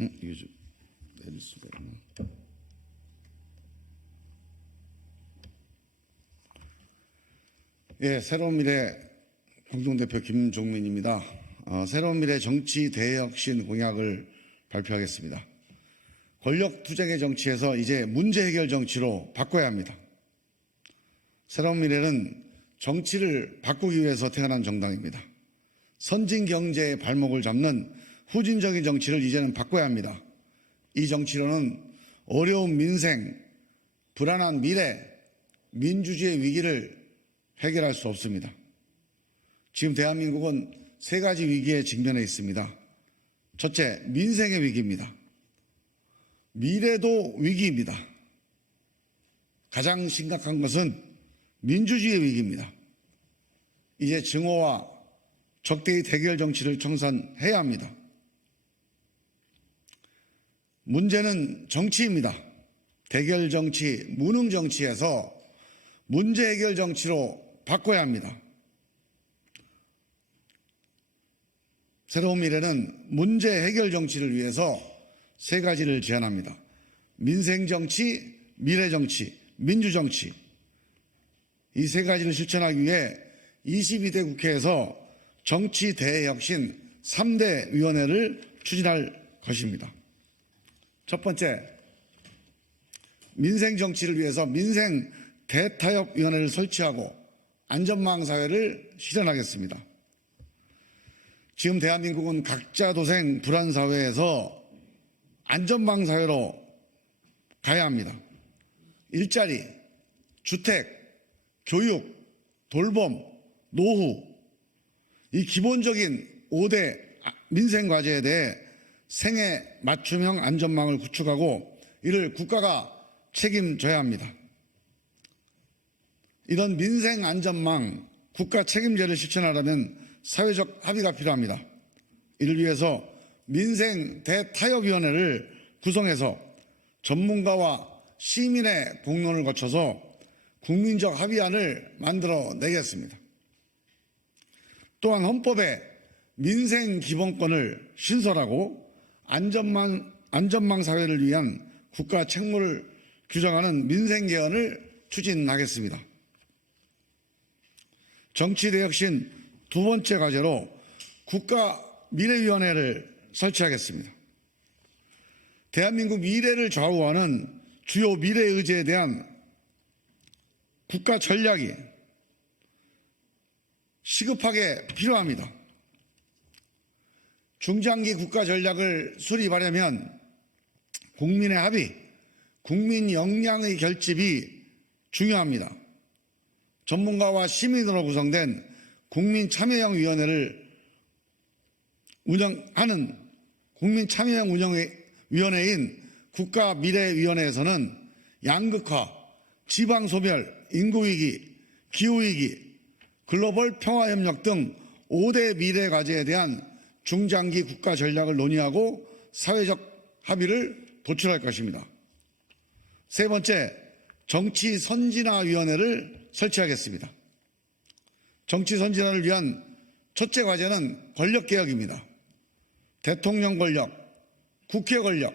이게 좀 내릴 수가 있나? 예, 새로운 미래 공동대표 김종민입니다. 새로운 미래 정치 대혁신 공약을 발표하겠습니다. 권력 투쟁의 정치에서 이제 문제 해결 정치로 바꿔야 합니다. 새로운 미래는 정치를 바꾸기 위해서 태어난 정당입니다. 선진 경제의 발목을 잡는 후진적인 정치를 이제는 바꿔야 합니다. 이 정치로는 어려운 민생, 불안한 미래, 민주주의의 위기를 해결할 수 없습니다. 지금 대한민국은 세 가지 위기에 직면해 있습니다. 첫째, 민생의 위기입니다. 미래도 위기입니다. 가장 심각한 것은 민주주의의 위기입니다. 이제 증오와 적대의 대결 정치를 청산해야 합니다. 문제는 정치입니다. 대결 정치, 무능 정치에서 문제 해결 정치로 바꿔야 합니다. 새로운 미래는 문제 해결 정치를 위해서 세 가지를 제안합니다. 민생 정치, 미래 정치, 민주 정치. 이 세 가지를 실천하기 위해 22대 국회에서 정치 대혁신 3대 위원회를 추진할 것입니다. 첫 번째, 민생 정치를 위해서 민생 대타협위원회를 설치하고 안전망 사회를 실현하겠습니다. 지금 대한민국은 각자 도생 불안 사회에서 안전망 사회로 가야 합니다. 일자리, 주택, 교육, 돌봄, 노후, 이 기본적인 5대 민생 과제에 대해 생애 맞춤형 안전망을 구축하고 이를 국가가 책임져야 합니다. 이런 민생 안전망 국가 책임제를 실천하려면 사회적 합의가 필요합니다. 이를 위해서 민생 대타협위원회를 구성해서 전문가와 시민의 공론을 거쳐서 국민적 합의안을 만들어내겠습니다. 또한 헌법에 민생 기본권을 신설하고 안전망 사회를 위한 국가 책무를 규정하는 민생 개헌을 추진하겠습니다. 정치대혁신 두 번째 과제로 국가미래위원회를 설치하겠습니다. 대한민국 미래를 좌우하는 주요 미래 의제에 대한 국가 전략이 시급하게 필요합니다. 중장기 국가 전략을 수립하려면 국민의 합의, 국민 역량의 결집이 중요합니다. 전문가와 시민으로 구성된 국민참여형 위원회를 운영하는 국민참여형 운영위원회인 국가미래위원회에서는 양극화, 지방소멸, 인구위기, 기후위기, 글로벌 평화협력 등 5대 미래 과제에 대한 중장기 국가 전략을 논의하고 사회적 합의를 도출할 것입니다. 세 번째, 정치선진화위원회를 설치하겠습니다. 정치선진화를 위한 첫째 과제는 권력개혁입니다. 대통령 권력, 국회 권력,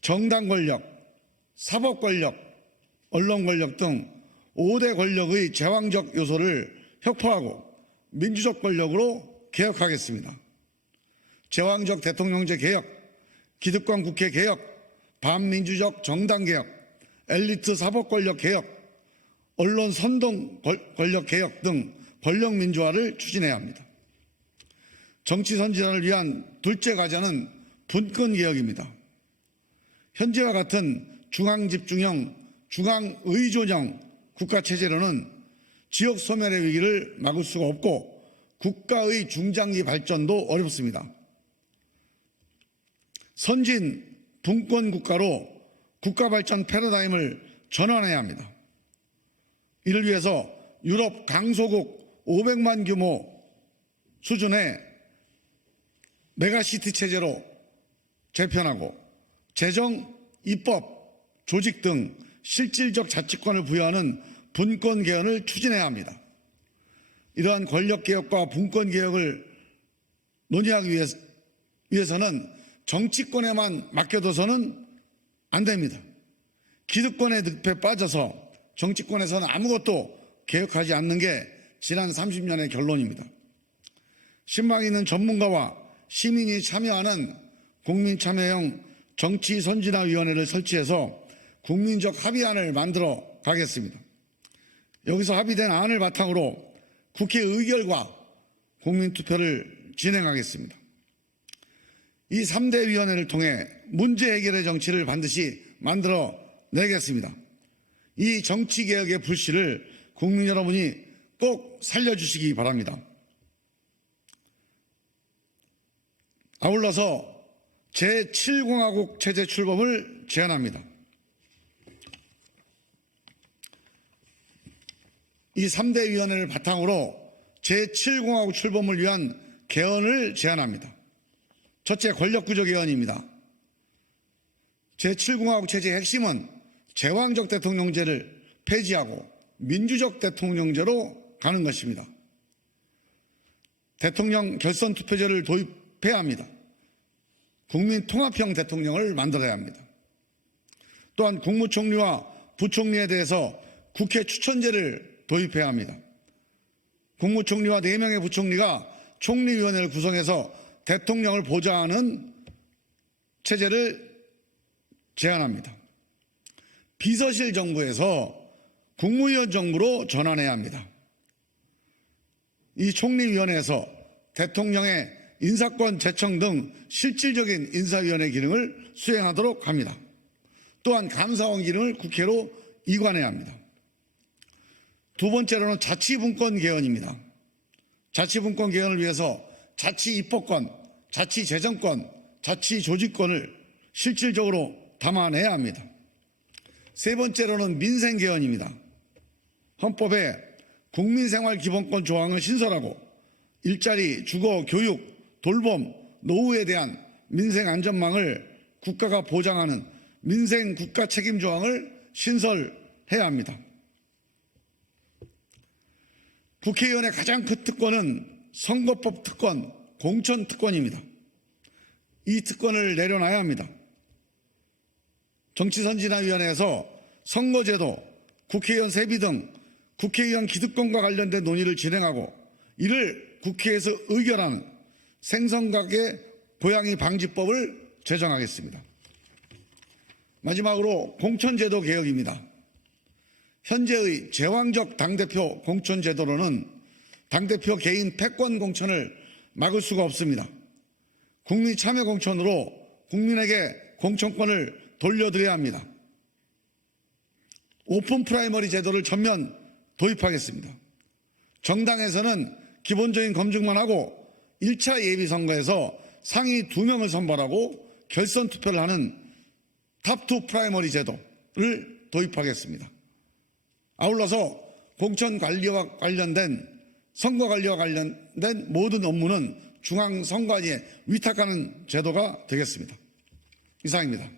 정당 권력, 사법 권력, 언론 권력 등 5대 권력의 제왕적 요소를 혁파하고 민주적 권력으로 개혁하겠습니다. 제왕적 대통령제 개혁, 기득권 국회 개혁, 반민주적 정당 개혁, 엘리트 사법 권력 개혁, 언론 선동 권력 개혁 등 권력 민주화를 추진해야 합니다. 정치 선진화를 위한 둘째 과제는 분권 개혁입니다. 현재와 같은 중앙집중형, 중앙의존형 국가체제로는 지역 소멸의 위기를 막을 수가 없고 국가의 중장기 발전도 어렵습니다. 선진 분권 국가로 국가 발전 패러다임을 전환해야 합니다. 이를 위해서 유럽 강소국 500만 규모 수준의 메가시티 체제로 재편하고 재정, 입법, 조직 등 실질적 자치권을 부여하는 분권 개헌을 추진해야 합니다. 이러한 권력 개혁과 분권 개혁을 논의하기 위해 위해서는 정치권에만 맡겨둬서는 안 됩니다. 기득권의 늪에 빠져서 정치권에서는 아무것도 개혁하지 않는 게 지난 30년의 결론입니다. 신망 있는 전문가와 시민이 참여하는 국민참여형 정치선진화위원회를 설치해서 국민적 합의안을 만들어 가겠습니다. 여기서 합의된 안을 바탕으로 국회 의결과 국민투표를 진행하겠습니다. 이 3대 위원회를 통해 문제 해결의 정치를 반드시 만들어 내겠습니다. 이 정치개혁의 불씨를 국민 여러분이 꼭 살려주시기 바랍니다. 아울러서 제7공화국 체제 출범을 제안합니다. 이 3대 위원회를 바탕으로 제7공화국 출범을 위한 개헌을 제안합니다. 첫째, 권력구조 개헌입니다. 제7공화국 체제의 핵심은 제왕적 대통령제를 폐지하고 민주적 대통령제로 가는 것입니다. 대통령 결선 투표제를 도입해야 합니다. 국민 통합형 대통령을 만들어야 합니다. 또한 국무총리와 부총리에 대해서 국회 추천제를 도입해야 합니다. 국무총리와 4명의 부총리가 총리위원회를 구성해서 대통령을 보좌하는 체제를 제안합니다. 비서실 정부에서 국무위원 정부로 전환해야 합니다. 이 총리위원회에서 대통령의 인사권 제청 등 실질적인 인사위원회 기능을 수행하도록 합니다. 또한 감사원 기능을 국회로 이관해야 합니다. 두 번째로는 자치분권 개헌입니다. 자치분권 개헌을 위해서 자치입법권, 자치재정권, 자치조직권을 실질적으로 담아내야 합니다. 세 번째로는 민생개헌입니다. 헌법에 국민생활기본권 조항을 신설하고 일자리, 주거, 교육, 돌봄, 노후에 대한 민생안전망을 국가가 보장하는 민생국가책임조항을 신설해야 합니다. 국회의원의 가장 큰 특권은 선거법 특권, 공천 특권입니다. 이 특권을 내려놔야 합니다. 정치선진화위원회에서 선거제도, 국회의원 세비 등 국회의원 기득권과 관련된 논의를 진행하고 이를 국회에서 의결하는 생선가계 고양이 방지법을 제정하겠습니다. 마지막으로 공천제도 개혁입니다. 현재의 제왕적 당대표 공천제도로는 당대표 개인 패권 공천을 막을 수가 없습니다. 국민 참여 공천으로 국민에게 공천권을 돌려드려야 합니다. 오픈 프라이머리 제도를 전면 도입하겠습니다. 정당에서는 기본적인 검증만 하고 1차 예비선거에서 상위 2명을 선발하고 결선 투표를 하는 탑2 프라이머리 제도를 도입하겠습니다. 아울러서 공천 관리와 관련된 선거 관리와 관련된 모든 업무는 중앙선관위에 위탁하는 제도가 되겠습니다. 이상입니다.